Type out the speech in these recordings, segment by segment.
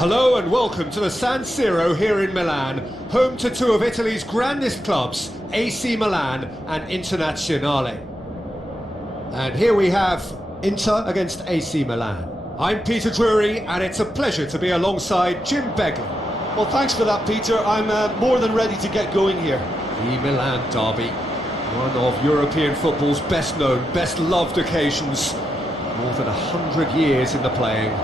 Hello and welcome to the San Siro here in Milan, home to two of Italy's grandest clubs, AC Milan and Internazionale. And here we have Inter against AC Milan. I'm Peter Drury and it's a pleasure to be alongside Jim Begley. Well, thanks for that, Peter. I'm more than ready to get going here. The Milan derby, one of European football's best known, best loved occasions. More than 100 years in the playing.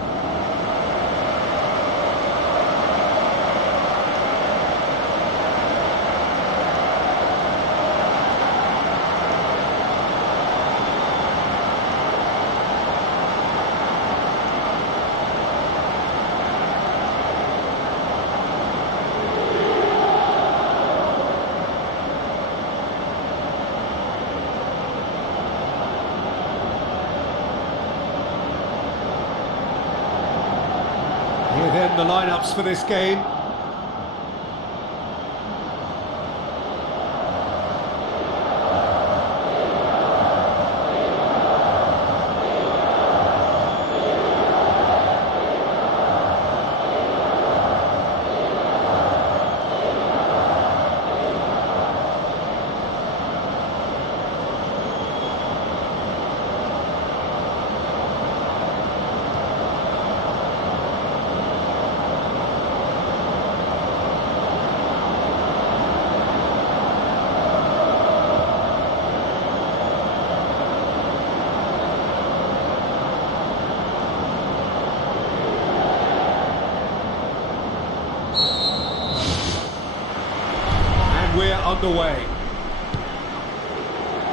Here then the lineups for this game. We're underway.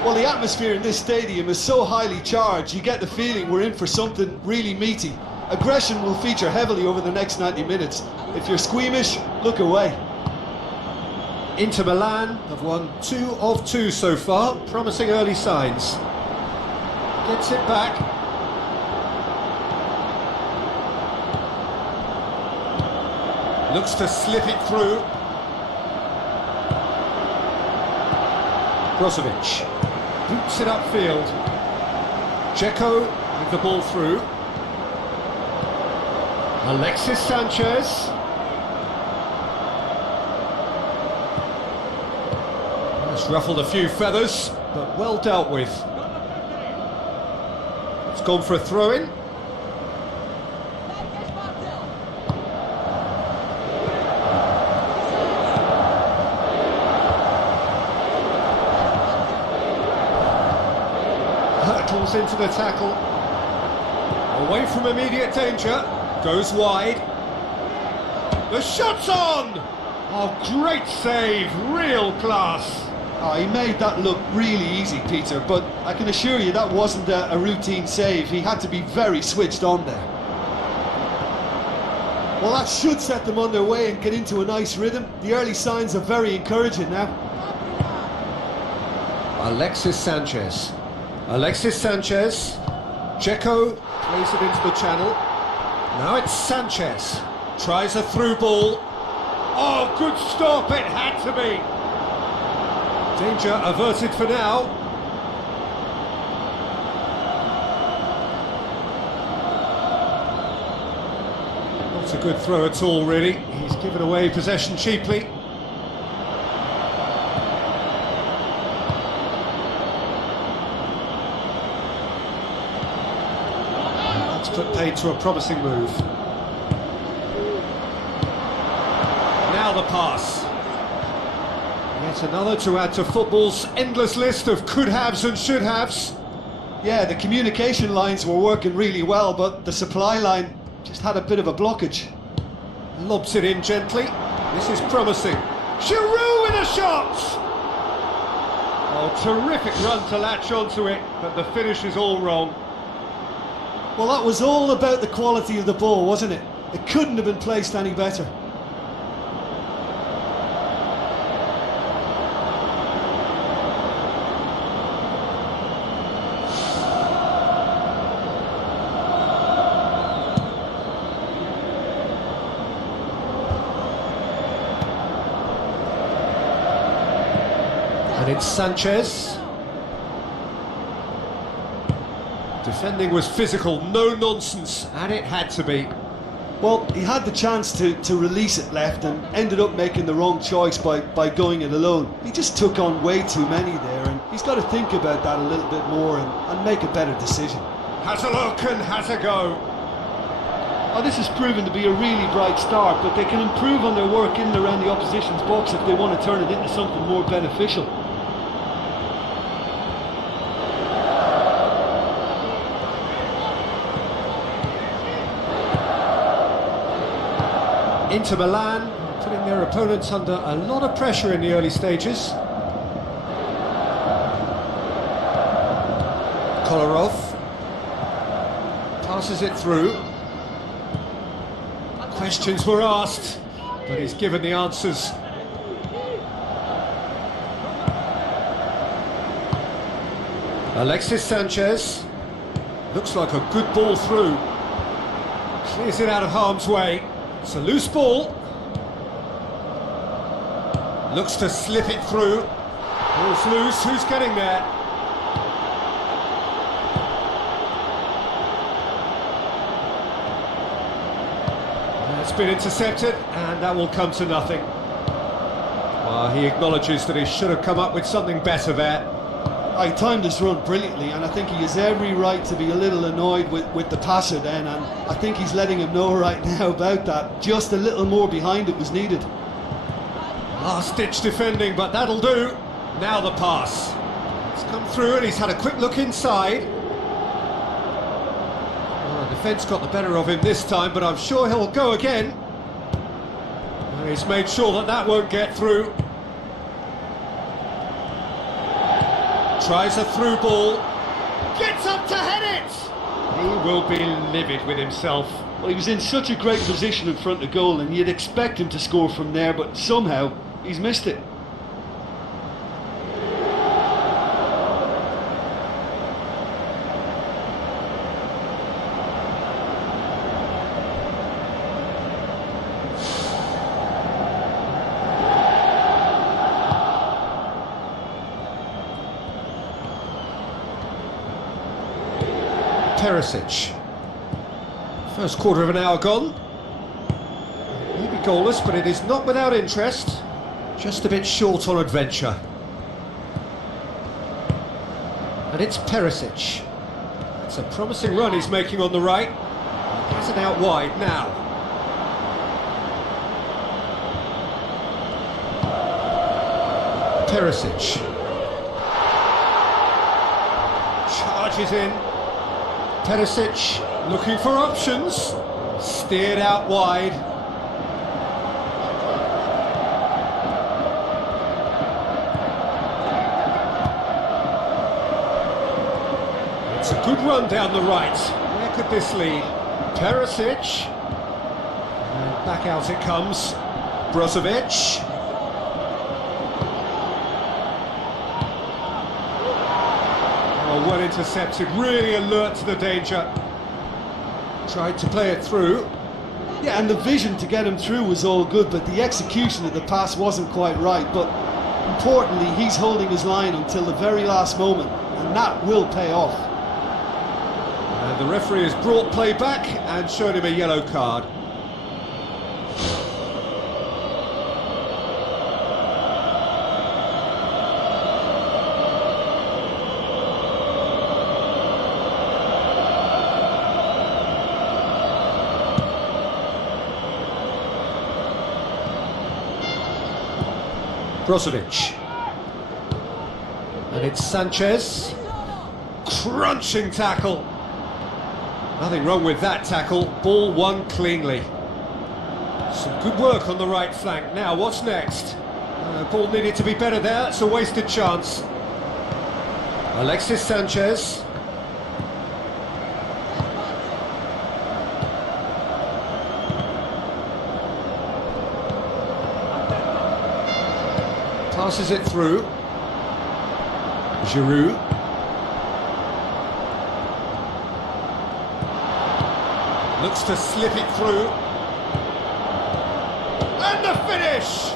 Well, the atmosphere in this stadium is so highly charged, you get the feeling we're in for something really meaty. Aggression will feature heavily over the next 90 minutes. If you're squeamish, look away. Inter Milan have won 2 of 2 so far, promising early signs. Gets it back. Looks to slip it through. Brozovic boots it upfield. Dzeko with the ball through. Alexis Sanchez. That's ruffled a few feathers, but well dealt with. It's gone for a throw-in. Hurtles into the tackle. Away from immediate danger. Goes wide. The shot's on! Oh, great save. Real class. Oh, he made that look really easy, Peter, but I can assure you that wasn't a routine save. He had to be very switched on there. Well, that should set them on their way and get into a nice rhythm. The early signs are very encouraging now. Alexis Sanchez. Alexis Sanchez. Dzeko plays it into the channel. Now it's Sanchez. Tries a through ball. Oh, good stop, it had to be. Danger averted for now. Not a good throw at all, really. He's given away possession cheaply. Put paid to a promising move. Now the pass. Yet another to add to football's endless list of could-haves and should-haves. Yeah, the communication lines were working really well, but the supply line just had a bit of a blockage. Lobs it in gently. This is promising. Giroud with a shot! Oh, terrific run to latch onto it, but the finish is all wrong. Well, that was all about the quality of the ball, wasn't it? It couldn't have been placed any better. And it's Sanchez. Defending was physical, no nonsense, and it had to be. Well, he had the chance to release it left and ended up making the wrong choice by going it alone. He just took on way too many there, and he's got to think about that a little bit more and make a better decision. Has a look and has a go. Oh, this has proven to be a really bright start, but they can improve on their work in and around the opposition's box if they want to turn it into something more beneficial. Inter Milan putting their opponents under a lot of pressure in the early stages. Kolarov passes it through. Questions were asked, but he's given the answers. Alexis Sanchez, looks like a good ball through. Clears it out of harm's way. It's a loose ball. Looks to slip it through. Ball's loose, who's getting there? It's been intercepted, and that will come to nothing. Well, he acknowledges that he should have come up with something better there. He timed his run brilliantly, and I think he has every right to be a little annoyed with the passer then, and I think he's letting him know right now about that. Just a little more behind it was needed. Last-ditch defending, but that'll do. Now the pass. It's come through, and he's had a quick look inside. Well, the defence got the better of him this time, but I'm sure he'll go again. Well, he's made sure that that won't get through. Tries a through ball, gets up to head it! He will be livid with himself. Well, he was in such a great position in front of goal, and you'd expect him to score from there, but somehow he's missed it. Perisic. First quarter of an hour gone. Maybe goalless, but it is not without interest. Just a bit short on adventure. And it's Perisic. It's a promising run he's making on the right. He has it out wide now. Perisic. Charges in. Perisic looking for options, steered out wide. It's a good run down the right. Where could this lead? Perisic. And back out it comes. Brozovic. Well intercepted, really alert to the danger. Tried to play it through. Yeah, and the vision to get him through was all good, but the execution of the pass wasn't quite right. But importantly, he's holding his line until the very last moment, and that will pay off. And the referee has brought play back and showed him a yellow card. Brozovic. And it's Sanchez. Crunching tackle. Nothing wrong with that tackle. Ball won cleanly. Some good work on the right flank. Now, what's next? Ball needed to be better there. It's a wasted chance. Alexis Sanchez. Passes it through. Giroud. Looks to slip it through. And the finish!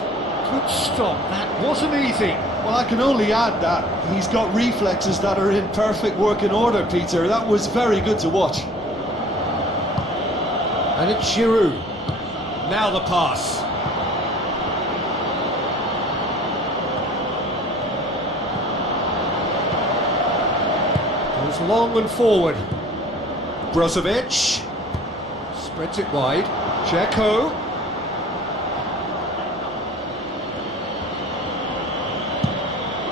Good stop, that wasn't easy. Well, I can only add that he's got reflexes that are in perfect working order, Peter. That was very good to watch. And it's Giroud. Now the pass. Goes long and forward. Brozovic. Spreads it wide. Dzeko.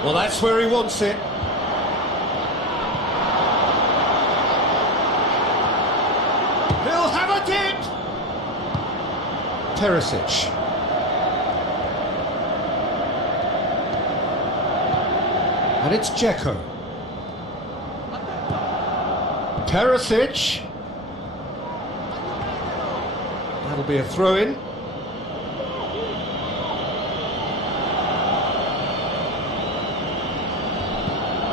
Well, that's where he wants it. He'll have a dip! Perisic. And it's Dzeko. Perisic. That'll be a throw-in.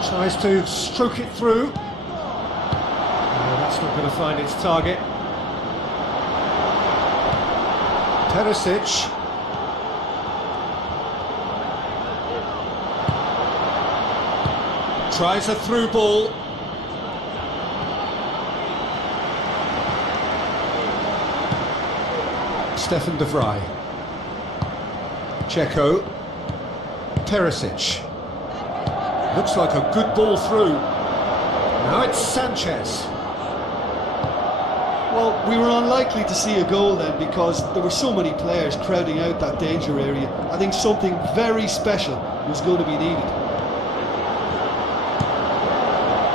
Tries to stroke it through. No, that's not going to find its target. Perisic. Tries a through ball. Stefan de Vrij. Dzeko. Perisic. Looks like a good ball through. Now it's Sanchez. Well, we were unlikely to see a goal then because there were so many players crowding out that danger area. I think something very special was going to be needed.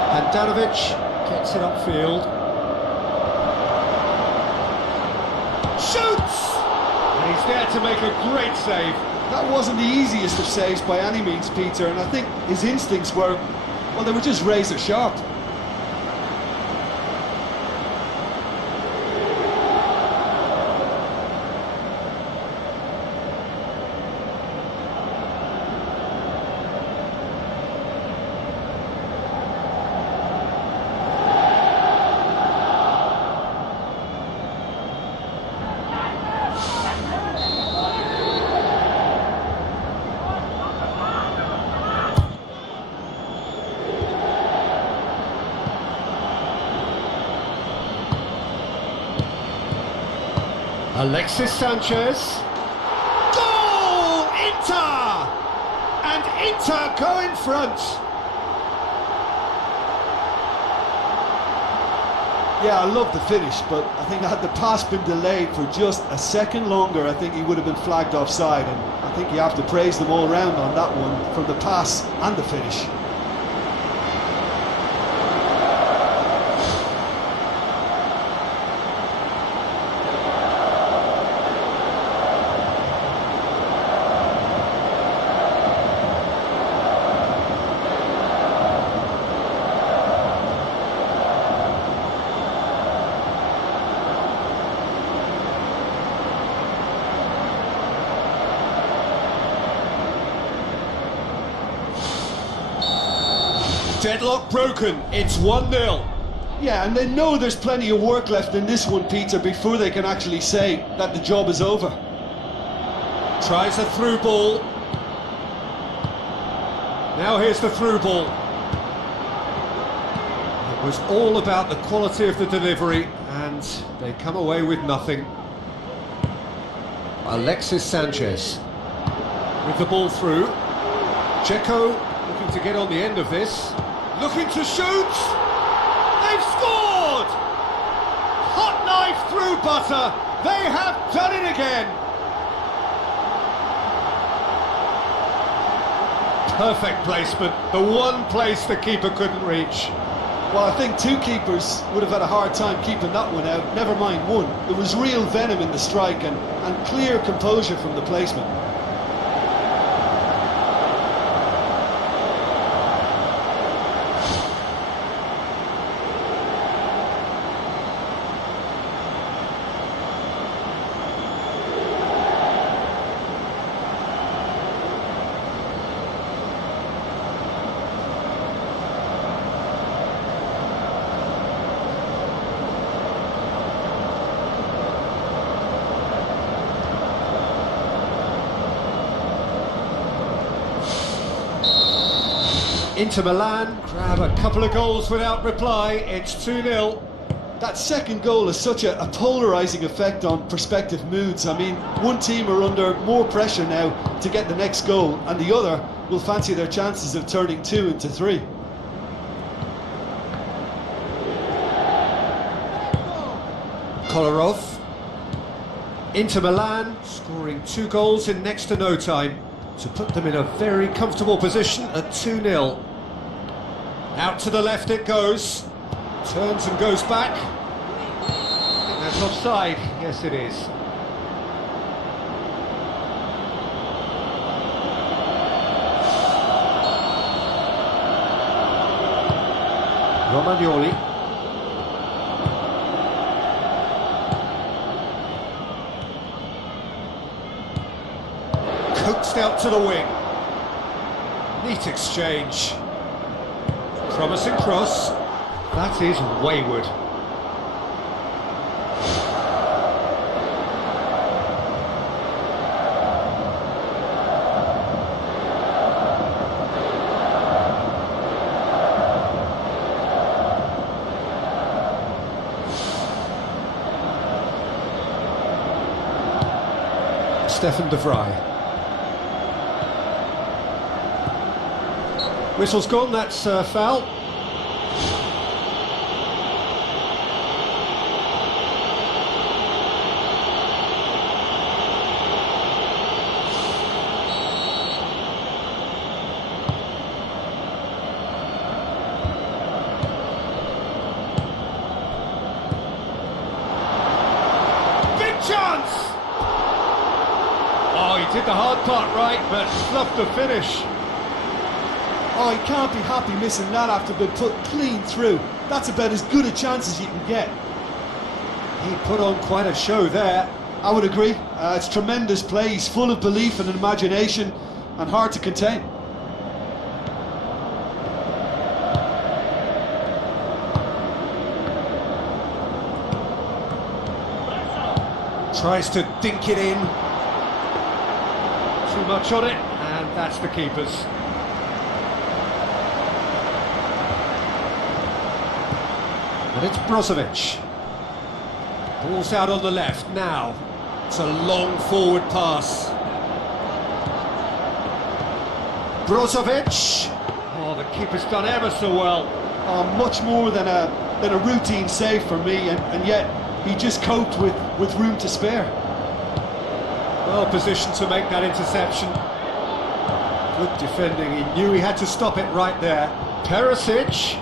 Handanovic gets it upfield. Shoots! And he's there to make a great save. That wasn't the easiest of saves by any means, Peter, and I think his instincts were, well, they were just razor sharp. Alexis Sanchez. Goal! Inter! And Inter go in front. Yeah, I love the finish, but I think had the pass been delayed for just a second longer, I think he would have been flagged offside, and I think you have to praise them all round on that one, from the pass and the finish. Deadlock broken, it's 1-0. Yeah, and they know there's plenty of work left in this one, Peter, before they can actually say that the job is over. Tries a through ball. Now here's the through ball. It was all about the quality of the delivery, and they come away with nothing. Alexis Sanchez with the ball through. Dzeko looking to get on the end of this. Looking to shoot! They've scored! Hot knife through butter! They have done it again! Perfect placement, the one place the keeper couldn't reach. Well, I think two keepers would have had a hard time keeping that one out, never mind one. There was real venom in the strike and clear composure from the placement. Inter Milan grab a couple of goals without reply, it's 2-0. That second goal has such a polarising effect on prospective moods. I mean, one team are under more pressure now to get the next goal, and the other will fancy their chances of turning 2 into 3. Kolarov. Inter Milan scoring 2 goals in next to no time to put them in a very comfortable position at 2-0. Out to the left it goes. Turns and goes back. I think that's offside. Yes, it is. Romagnoli. Coaxed out to the wing. Neat exchange. Promising cross. That is wayward. Stefan de Vrij. Whistle's gone, that's foul. Big chance! Oh, he did the hard part right, but fluffed the finish. Oh, he can't be happy missing that after being put clean through. That's about as good a chance as you can get. He put on quite a show there. I would agree. It's tremendous play. He's full of belief and imagination and hard to contain. Tries to dink it in. Too much on it, and that's the keeper's. And it's Brozovic. Ball's out on the left now. It's a long forward pass. Brozovic. Oh, the keeper's done ever so well. Oh, much more than a routine save for me, and yet he just coped with room to spare. Well positioned to make that interception. Good defending. He knew he had to stop it right there. Perisic.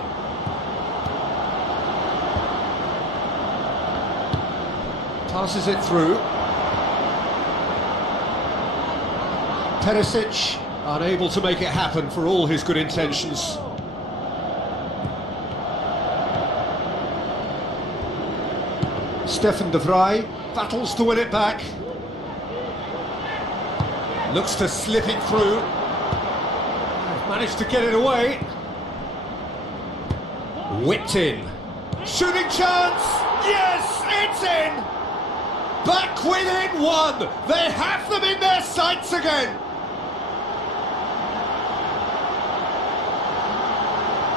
Passes it through. Perisic unable to make it happen for all his good intentions. Stefan de Vrij battles to win it back. Looks to slip it through. Managed to get it away. Whipped in. Shooting chance! Yes, it's in! Back within 1! They have them in their sights again!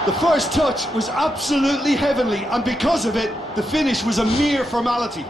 The first touch was absolutely heavenly, and because of it, the finish was a mere formality.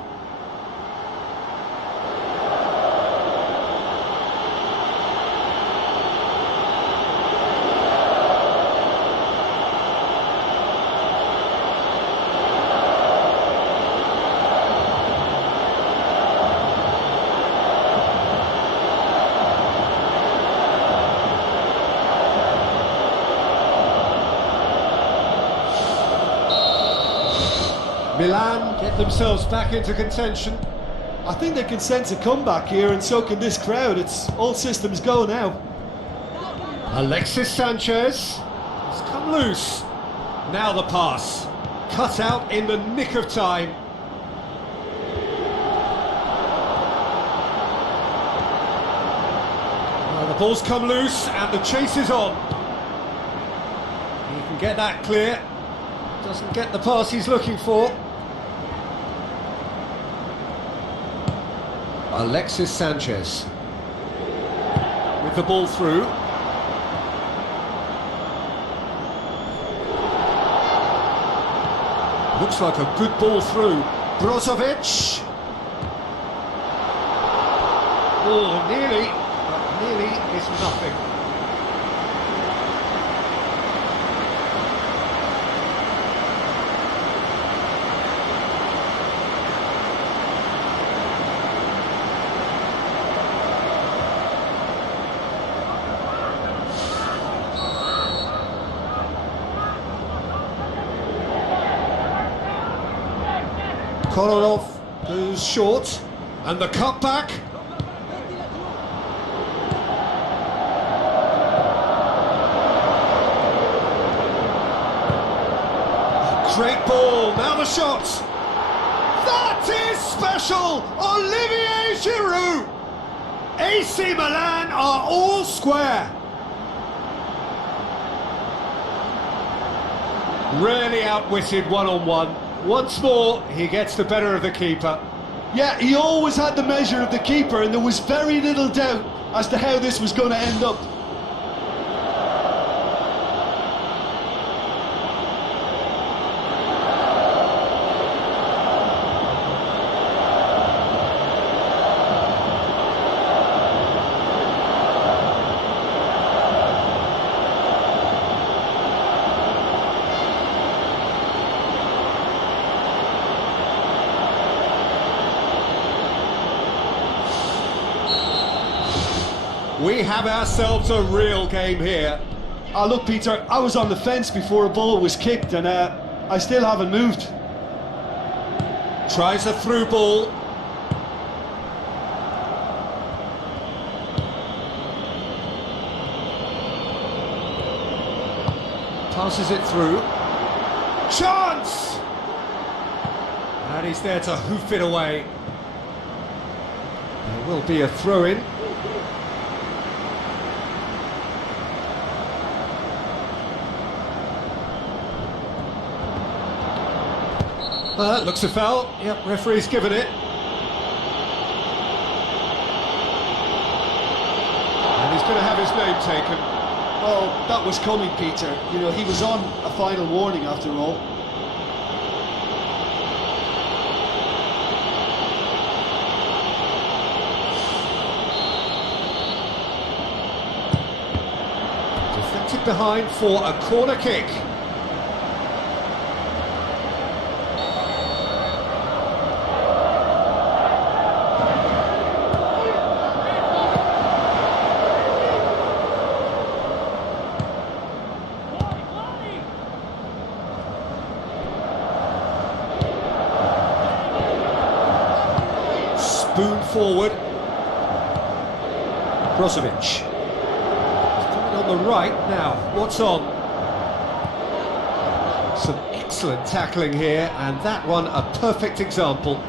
Milan get themselves back into contention. I think they can sense a comeback here, and so can this crowd. It's all systems go now. Alexis Sanchez has come loose. Now the pass. Cut out in the nick of time. Well, the ball's come loose and the chase is on. He can get that clear. Doesn't get the pass he's looking for. Alexis Sanchez with the ball through. Looks like a good ball through. Brozovic. Oh, nearly, but nearly is nothing. Kolarov goes short, and the cutback. Great ball, now the shot. That is special, Olivier Giroud. AC Milan are all square. Really outwitted one-on-one. Once more, he gets the better of the keeper. Yeah, he always had the measure of the keeper, and there was very little doubt as to how this was going to end up. We have ourselves a real game here. Look, Peter, I was on the fence before a ball was kicked, and I still haven't moved. Tries a through ball. Passes it through. Chance! And he's there to hoof it away. There will be a throw-in. Looks a foul. Yep, referee's given it. And he's going to have his name taken. Well, that was coming, Peter. You know, he was on a final warning after all. Deflected behind for a corner kick. Spoon forward. Brozovic. He's coming on the right now. What's on? Some excellent tackling here, and that one a perfect example.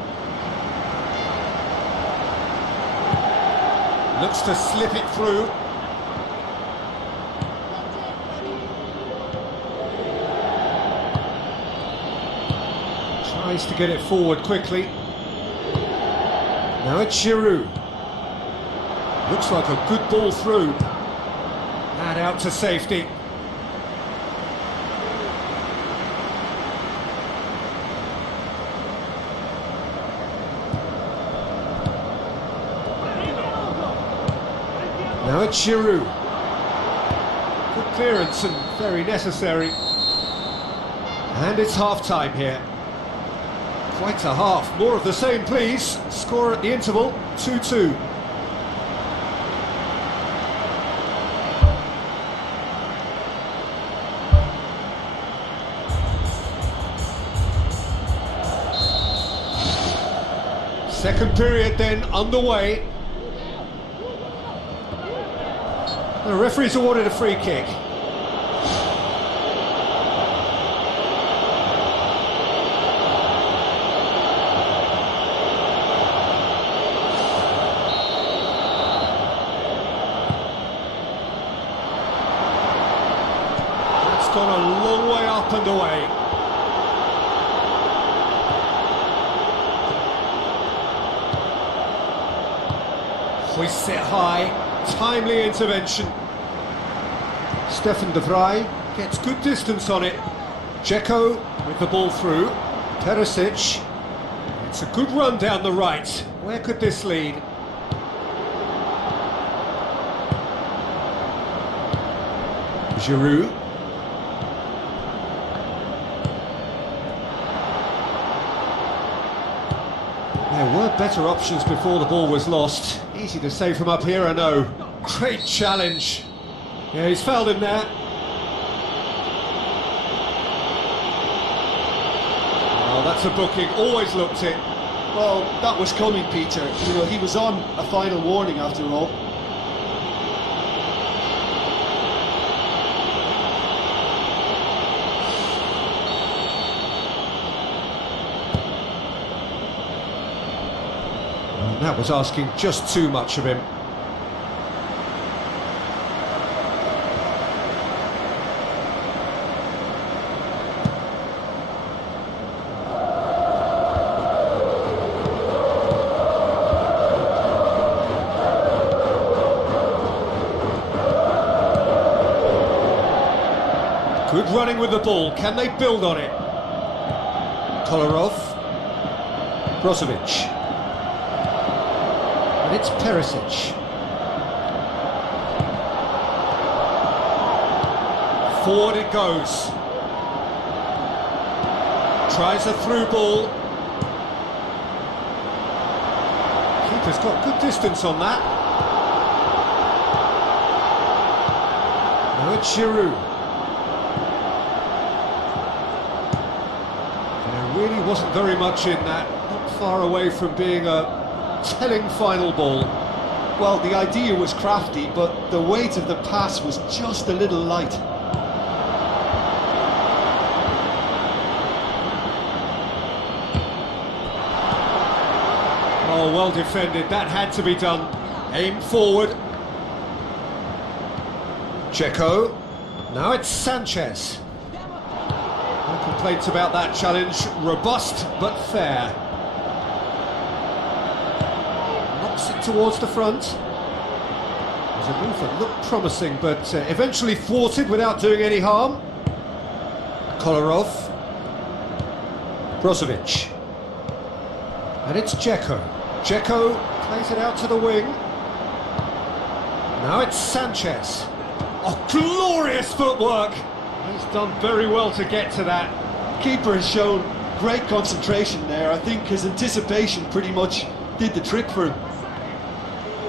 Looks to slip it through. Tries to get it forward quickly. Now it's Giroud. Looks like a good ball through. And out to safety. Now it's Giroud. Good clearance and very necessary. And it's half-time here. Quite a half. More of the same, please. Score at the interval, 2-2. Second period then underway. The referee's awarded a free kick. Gone a long way up and away. Hoists it high, timely intervention. Stefan de Vrij gets good distance on it. Dzeko with the ball through. Perisic. It's a good run down the right. Where could this lead? Giroud. There were better options before the ball was lost. Easy to say from up here, I know. Great challenge. Yeah, he's fouled him there. Oh, that's a booking. Always looked it. Well, that was coming, Peter. You know, he was on a final warning after all. And that was asking just too much of him. Good running with the ball. Can they build on it? Kolarov. Brozovic. And it's Perisic. Forward it goes. Tries a through ball. Keeper's got good distance on that. Now it's Giroud. Really wasn't very much in that, not far away from being a telling final ball. Well, the idea was crafty, but the weight of the pass was just a little light. Oh, well defended, that had to be done. Aim forward. Dzeko. Now it's Sanchez. No complaints about that challenge, robust but fair. Knocks it towards the front. There's a move that looked promising, but eventually thwarted without doing any harm. Kolarov. Brozovic. And it's Dzeko. Dzeko plays it out to the wing. Now it's Sanchez. Oh, glorious footwork! He's done very well to get to that. Keeper has shown great concentration there. I think his anticipation pretty much did the trick for him.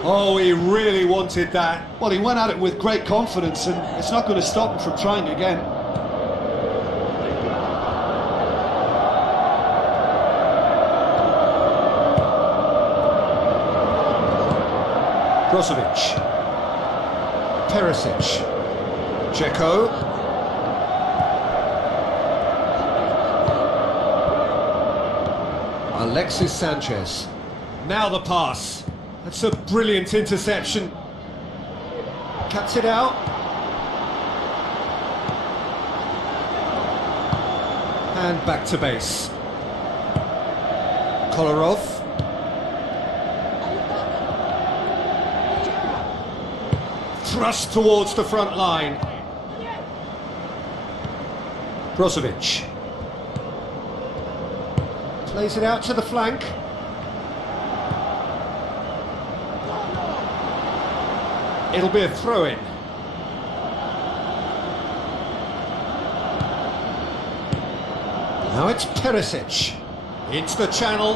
Oh, he really wanted that. Well, he went at it with great confidence, and it's not going to stop him from trying again. Brozovic. Perisic. Dzeko. Alexis Sanchez. Now the pass. That's a brilliant interception. Cuts it out. And back to base. Kolarov. Thrust towards the front line. Brozovic. Plays it out to the flank. It'll be a throw-in. Now it's Perisic. Into the channel.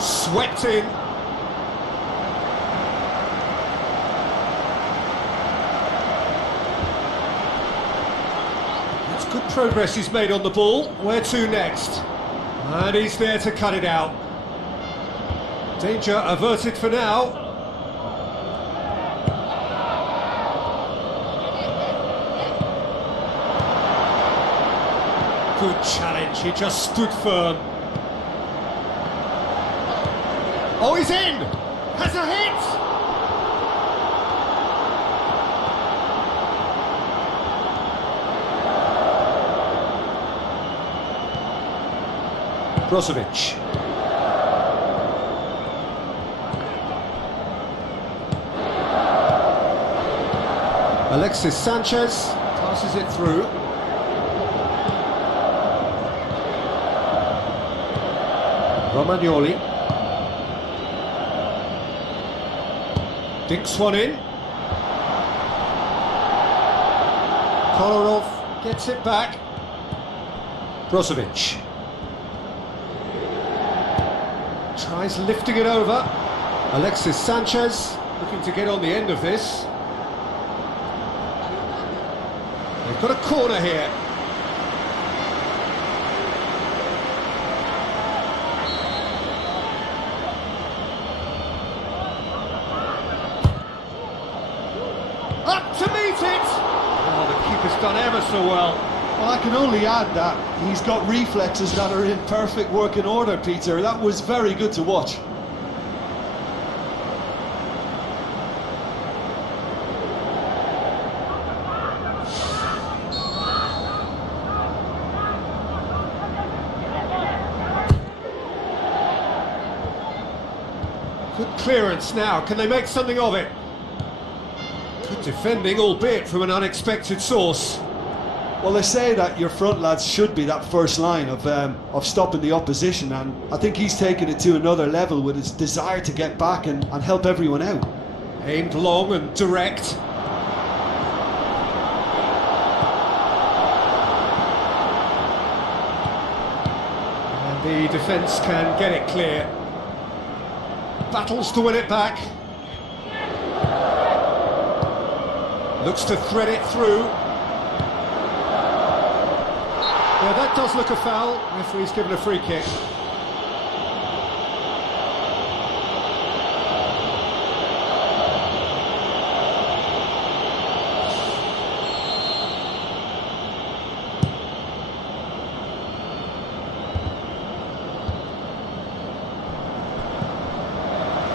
Swept in. That's good progress he's made on the ball. Where to next? And he's there to cut it out. Danger averted for now. Good challenge, he just stood firm. Oh, he's in! Has a hit! Brozovic. Alexis Sanchez passes it through. Romagnoli. Dinks one in. Kolarov gets it back. Brozovic. Tries lifting it over. Alexis Sanchez looking to get on the end of this. They've got a corner here. Up to meet it! Oh, the keeper's done ever so well. Well, I can only add that he's got reflexes that are in perfect working order, Peter. That was very good to watch. Good clearance now. Can they make something of it? Good defending, albeit from an unexpected source. Well, they say that your front lads should be that first line of stopping the opposition, and I think he's taken it to another level with his desire to get back and help everyone out. Aimed long and direct. And the defence can get it clear. Battles to win it back. Looks to thread it through. Yeah, that does look a foul. Referee's given a free kick.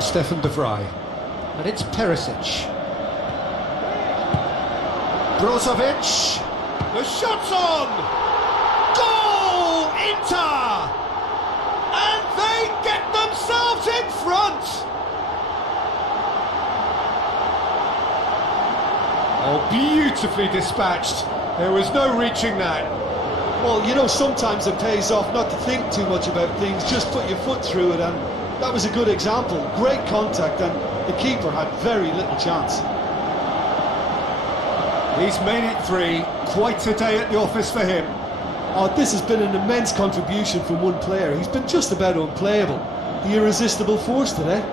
Stefan de Vrij. And it's Perisic. Brozovic. The shot's on! Goal! Inter! And they get themselves in front! Oh, beautifully dispatched. There was no reaching that. Well, you know, sometimes it pays off not to think too much about things, just put your foot through it, and that was a good example. Great contact, and the keeper had very little chance. He's made it 3. Quite a day at the office for him. Oh, this has been an immense contribution from one player. He's been just about unplayable. The irresistible force today.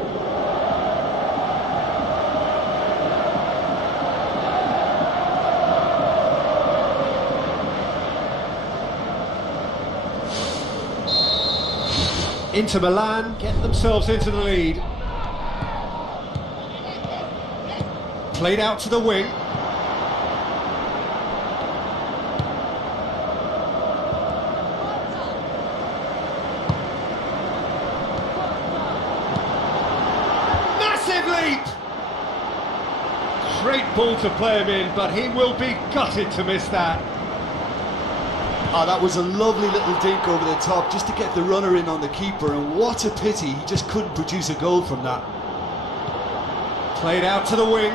Inter Milan get themselves into the lead. Played out to the wing. Massive leap! Great ball to play him in, but he will be gutted to miss that. Oh, that was a lovely little dink over the top just to get the runner in on the keeper, and what a pity he just couldn't produce a goal from that. Played out to the wing.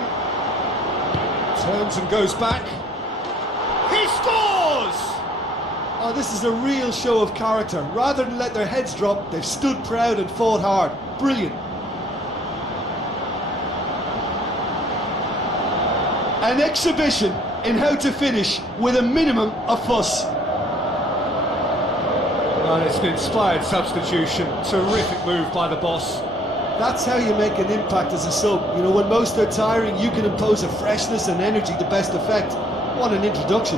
Turns and goes back. He scores! Oh, this is a real show of character. Rather than let their heads drop, they've stood proud and fought hard. Brilliant. An exhibition in how to finish with a minimum of fuss. And it's an inspired substitution. Terrific move by the boss. That's how you make an impact as a sub. You know, when most are tiring, you can impose a freshness and energy to best effect. What an introduction.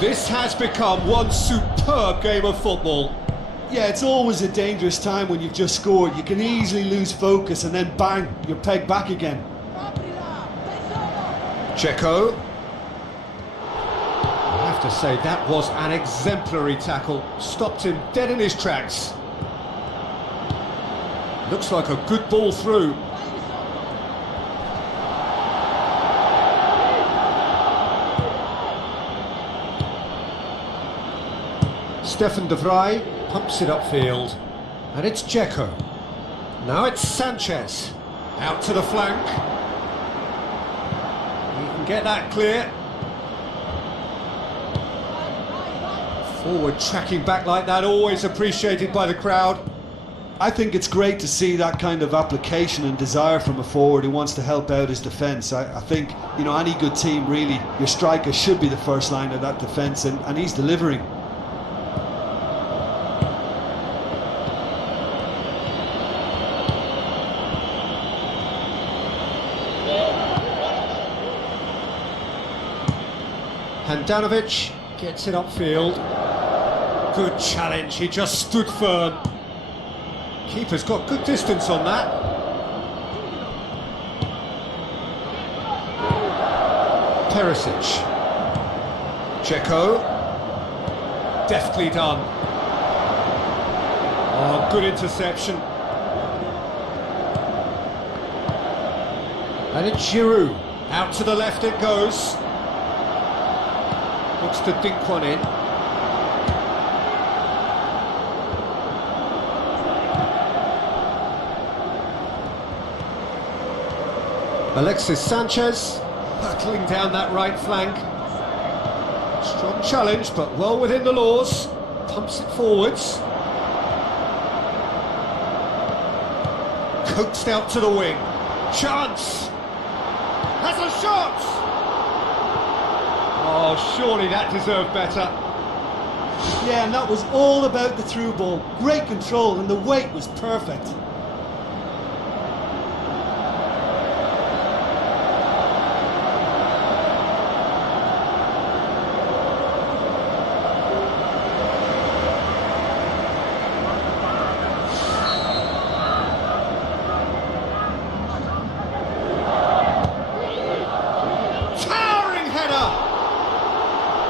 This has become one superb game of football. Yeah, it's always a dangerous time when you've just scored. You can easily lose focus and then bang, you're pegged back again. Checo. I have to say, that was an exemplary tackle. Stopped him dead in his tracks. Looks like a good ball through. Stefan de Vrij pumps it upfield. And it's Dzeko. Now it's Sanchez. Out to the flank. He can get that clear. Forward tracking back like that, always appreciated by the crowd. I think it's great to see that kind of application and desire from a forward who wants to help out his defence. I think, you know, any good team really, your striker should be the first line of that defence, and he's delivering. Handanovic gets it upfield. Good challenge, he just stood firm. Keeper's got good distance on that. Perisic. Dzeko. Deftly done. Oh, good interception. And it's Giroud. Out to the left it goes. Looks to dink one in. Alexis Sanchez battling down that right flank. Strong challenge, but well within the laws. Pumps it forwards. Coaxed out to the wing. Chance! Has a shot! Oh, surely that deserved better. Yeah, and that was all about the through ball. Great control, and the weight was perfect.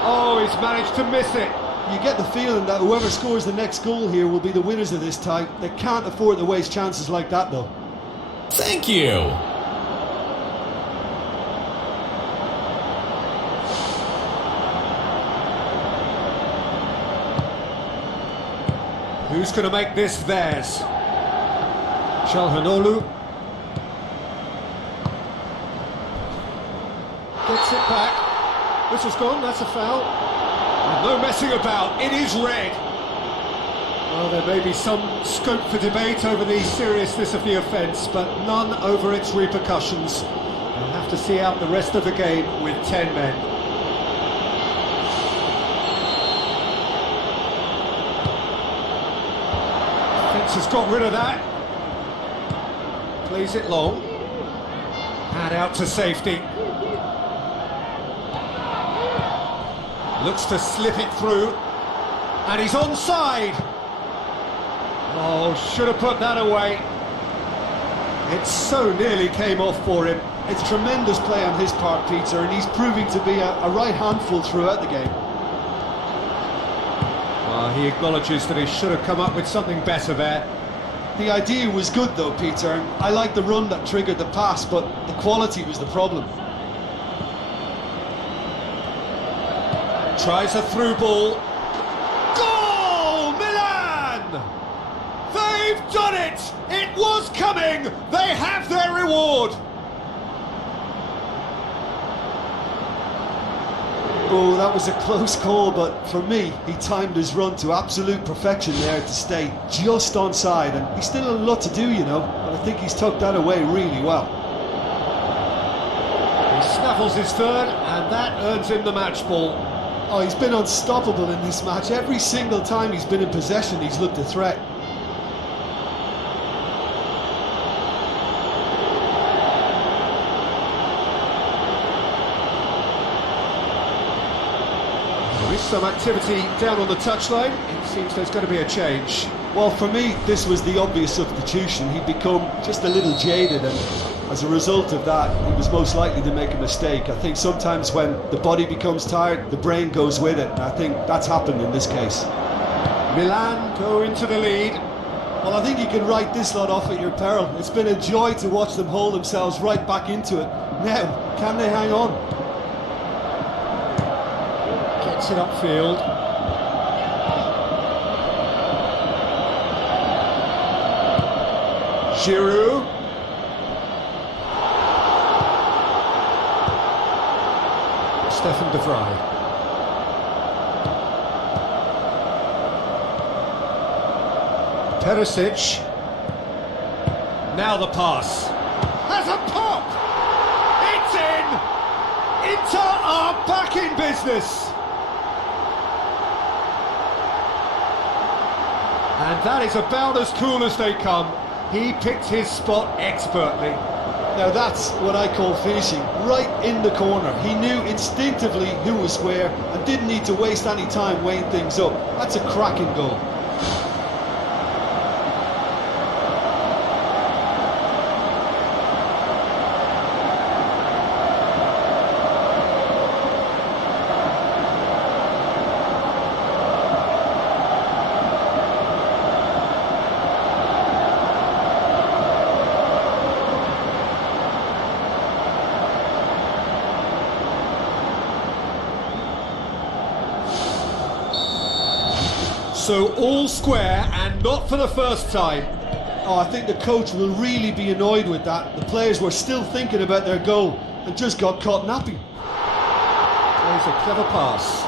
Oh, he's managed to miss it. You get the feeling that whoever scores the next goal here will be the winners of this tie. They can't afford to waste chances like that, though. Thank you. Who's going to make this theirs? Çalhanoğlu gets it back. This was gone, that's a foul. And no messing about, it is red. Well, there may be some scope for debate over the seriousness of the offence, but none over its repercussions. They'll have to see out the rest of the game with 10 men. Defence has got rid of that. Plays it long. Hand out to safety. Looks to slip it through, and he's onside. Oh, should have put that away. It so nearly came off for him. It's tremendous play on his part, Peter, and he's proving to be a right handful throughout the game. He acknowledges that he should have come up with something better there. The idea was good though, Peter. I like the run that triggered the pass, but the quality was the problem. Tries a through ball. Goal! Milan! They've done it! It was coming! They have their reward! Oh, that was a close call, but for me, he timed his run to absolute perfection there to stay just onside, and he's still a lot to do, you know, but I think he's tucked that away really well. He snaffles his third, and that earns him the match ball. Oh, he's been unstoppable in this match. Every single time he's been in possession, he's looked a threat. There is some activity down on the touchline. It seems there's going to be a change. Well, for me, this was the obvious substitution. He'd become just a little jaded, and as a result of that, he was most likely to make a mistake. I think sometimes when the body becomes tired, the brain goes with it, and I think that's happened in this case. Milan go into the lead. Well, I think you can write this lot off at your peril. It's been a joy to watch them hold themselves right back into it. Now, can they hang on? Gets it upfield. Giroud. Stefan de Vrij. Perisic. Now the pass. Has a pop! It's in! Inter are back in business! And that is about as cool as they come. He picked his spot expertly. Now that's what I call finishing, right in the corner. He knew instinctively who was where and didn't need to waste any time weighing things up. That's a cracking goal. So all square, and not for the first time. Oh, I think the coach will really be annoyed with that. The players were still thinking about their goal and just got caught napping. Plays a clever pass.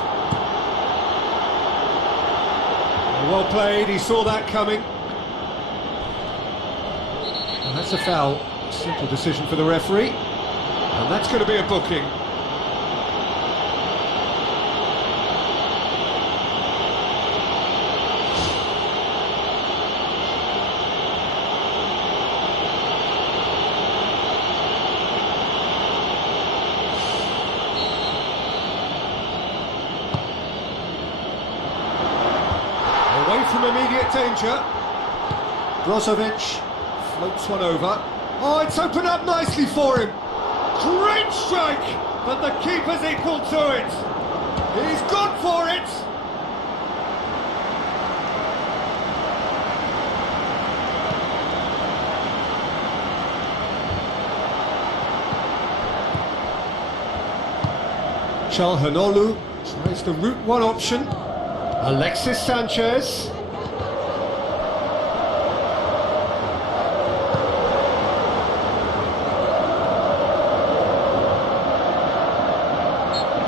Well played, he saw that coming. And that's a foul. Simple decision for the referee. And that's going to be a booking. Away from immediate danger. Brozovic floats one over. Oh, it's opened up nicely for him. Great strike, but the keeper's equal to it. He's gone for it. Calhanoglu tries the route one option. Alexis Sanchez.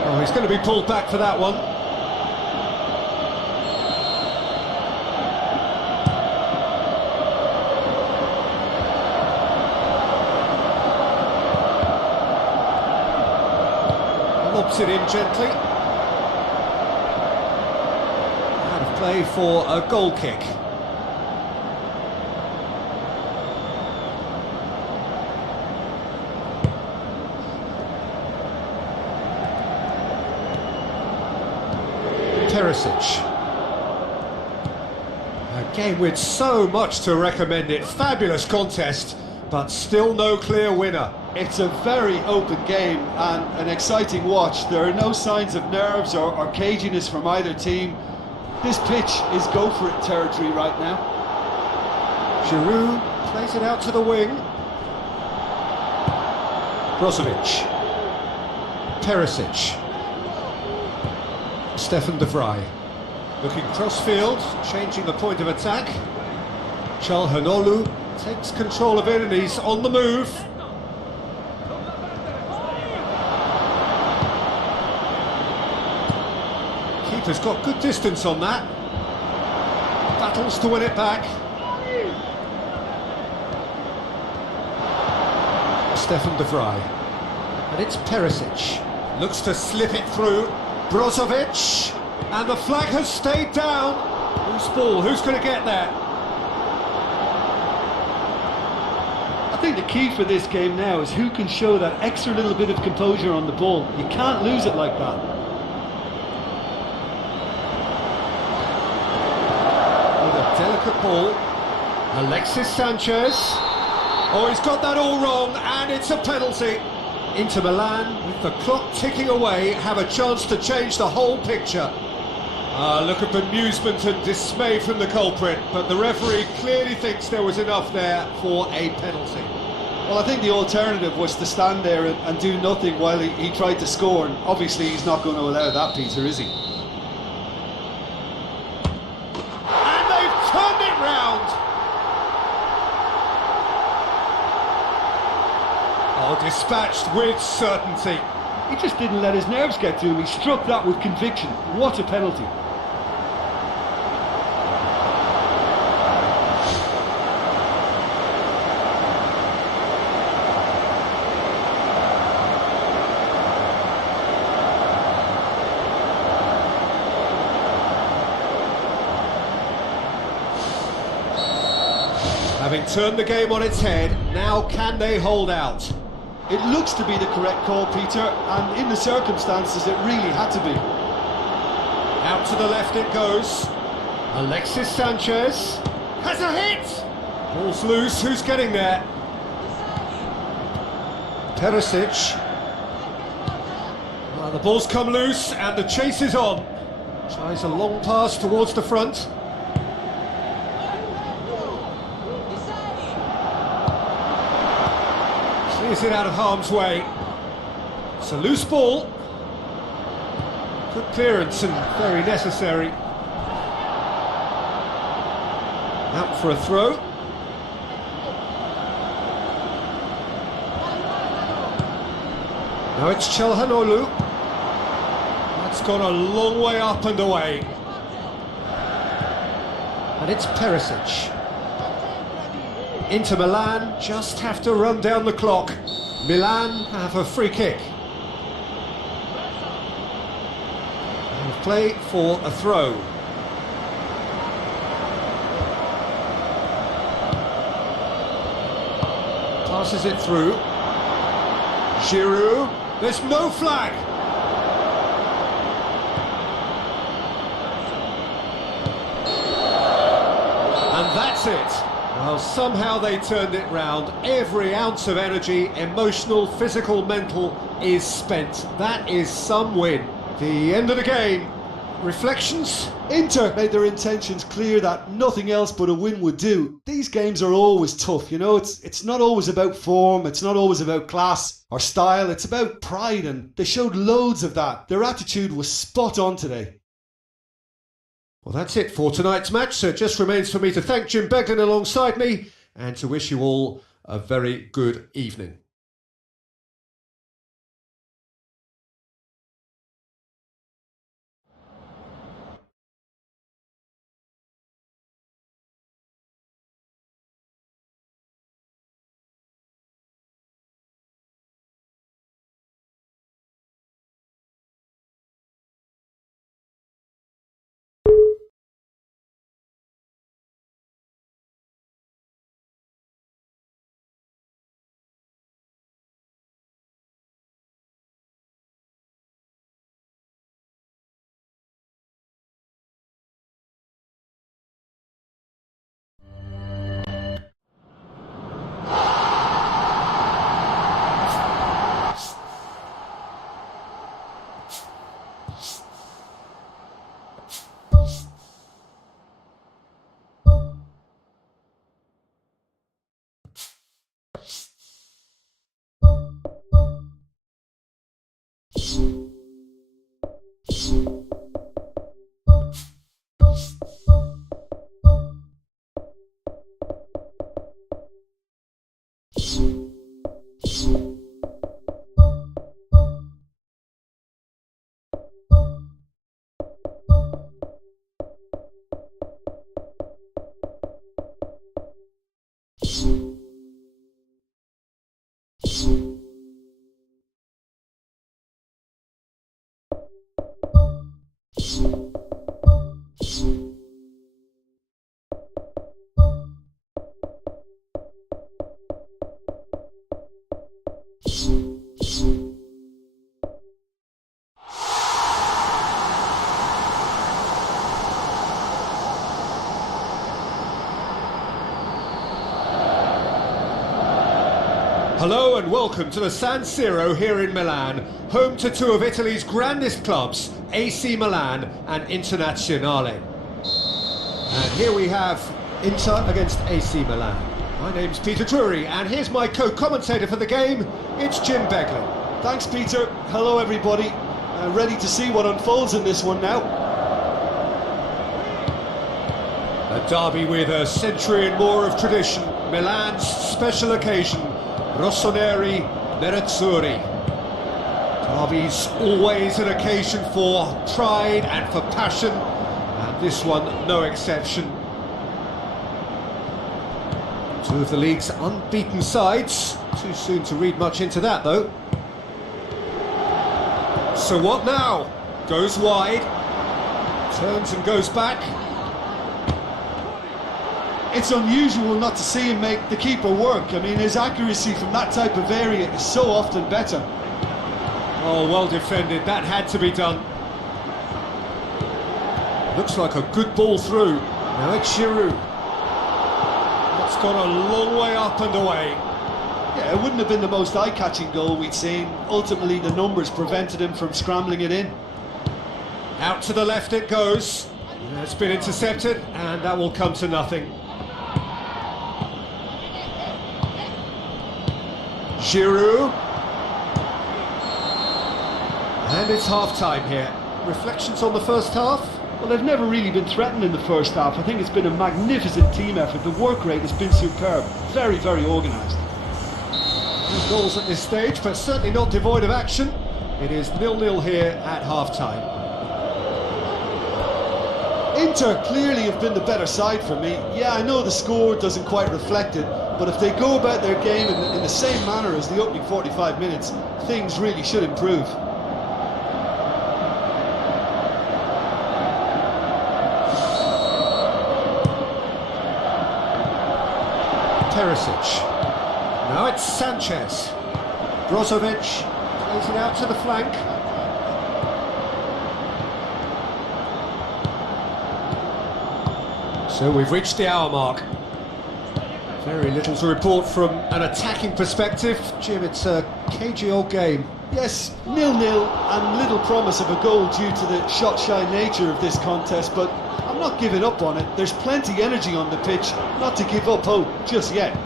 Oh, he's going to be pulled back for that one. Lobs it in gently. Play for a goal kick. Perisic. A game with so much to recommend it. Fabulous contest, but still no clear winner. It's a very open game and an exciting watch. There are no signs of nerves or caginess from either team. This pitch is go-for-it territory right now. Giroud plays it out to the wing. Brozovic. Perisic. Stefan de Vrij. Looking cross-field, changing the point of attack. Calhanoglu takes control of it and he's on the move. Keeper's got good distance on that. Battles to win it back. Stefan de Vrij. And it's Perisic. Looks to slip it through. Brozovic. And the flag has stayed down. Who's ball? Who's going to get there? I think the key for this game now is who can show that extra little bit of composure on the ball. You can't lose it like that. Delicate ball. Alexis Sanchez. Oh, he's got that all wrong, and it's a penalty. Inter Milan, with the clock ticking away, have a chance to change the whole picture. Look at bemusement and dismay from the culprit, but the referee clearly thinks there was enough there for a penalty. Well, I think the alternative was to stand there and do nothing while he tried to score, and obviously he's not going to allow that, Peter, is he? Well, dispatched with certainty. He just didn't let his nerves get to him. He struck that with conviction. What a penalty. Having turned the game on its head, now can they hold out? It looks to be the correct call, Peter, and in the circumstances it really had to be. Out to the left it goes. Alexis Sanchez has a hit! Ball's loose, who's getting there? Perisic. Well, the ball's come loose and the chase is on. Tries a long pass towards the front. Clears it out of harm's way. It's a loose ball. Good clearance and very necessary. Out for a throw. Now it's Çalhanoğlu. That's gone a long way up and away. And it's Perisic. Inter Milan just have to run down the clock. Milan have a free kick. And play for a throw. Passes it through. Giroud. There's no flag. And that's it. Well, somehow they turned it round. Every ounce of energy, emotional, physical, mental, is spent. That is some win. The end of the game. Reflections? Inter made their intentions clear that nothing else but a win would do. These games are always tough, you know, it's not always about form, it's not always about class or style, it's about pride, and they showed loads of that. Their attitude was spot on today. Well, that's it for tonight's match, so it just remains for me to thank Jim Beglin alongside me and to wish you all a very good evening. Hello and welcome to the San Siro here in Milan, home to two of Italy's grandest clubs, AC Milan and Internazionale. And here we have Inter against AC Milan. My name's Peter Drury and here's my co-commentator for the game, it's Jim Beglin. Thanks, Peter. Hello, everybody. Ready to see what unfolds in this one now. A derby with a century and more of tradition, Milan's special occasion. Rossoneri Nerazzurri. Derby's always an occasion for pride and for passion, and this one no exception. Two of the league's unbeaten sides. Too soon to read much into that, though. So what now? Goes wide, turns and goes back. It's unusual not to see him make the keeper work. I mean, his accuracy from that type of area is so often better. Oh, well defended, that had to be done. Looks like a good ball through. Now it's Giroud. It's gone a long way up and away. Yeah, it wouldn't have been the most eye-catching goal we'd seen. Ultimately, the numbers prevented him from scrambling it in. Out to the left it goes. It's been intercepted, and that will come to nothing. Giroud. And it's half-time here. Reflections on the first half? Well, they've never really been threatened in the first half. I think it's been a magnificent team effort. The work rate has been superb. Very, very organised. No goals at this stage, but certainly not devoid of action. It is 0-0 here at half-time. Inter clearly have been the better side for me. Yeah, I know the score doesn't quite reflect it, but if they go about their game in the same manner as the opening 45 minutes, things really should improve. Perisic. Now it's Sanchez. Brozovic plays it out to the flank. So we've reached the hour mark. Very little to report from an attacking perspective. Jim, it's a cagey old game. Yes, 0-0 and little promise of a goal due to the shot-shy nature of this contest, but I'm not giving up on it. There's plenty energy on the pitch, not to give up hope just yet.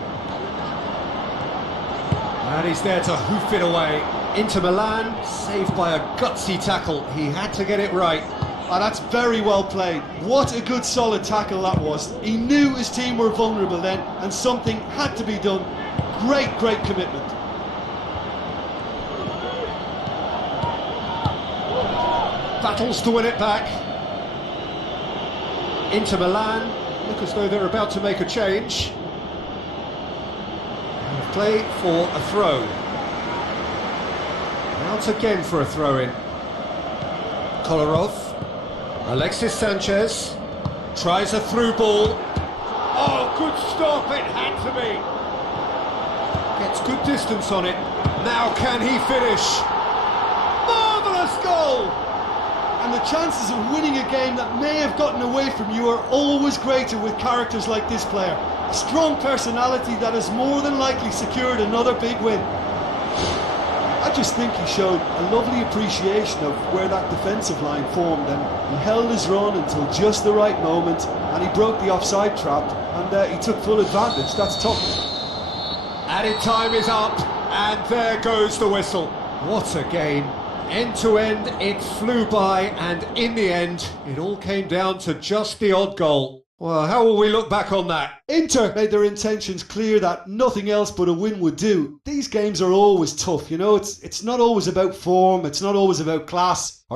And he's there to hoof it away. Inter Milan, saved by a gutsy tackle. He had to get it right. And that's very well played. What a good solid tackle that was. He knew his team were vulnerable then, and something had to be done. Great, great commitment. Battles to win it back. Inter Milan look as though they're about to make a change. And play for a throw. Out again for a throw-in. Kolarov. Alexis Sanchez tries a through ball. Oh, good stop, it had to be. Gets good distance on it. Now can he finish? Marvellous goal! And the chances of winning a game that may have gotten away from you are always greater with characters like this player. A strong personality that has more than likely secured another big win. I just think he showed a lovely appreciation of where that defensive line formed, and he held his run until just the right moment, and he broke the offside trap, and he took full advantage. That's tough. Added time is up, and there goes the whistle. What a game. End to end, it flew by, and in the end, it all came down to just the odd goal. Well, how will we look back on that? Inter made their intentions clear that nothing else but a win would do. These games are always tough, you know, it's not always about form, it's not always about class.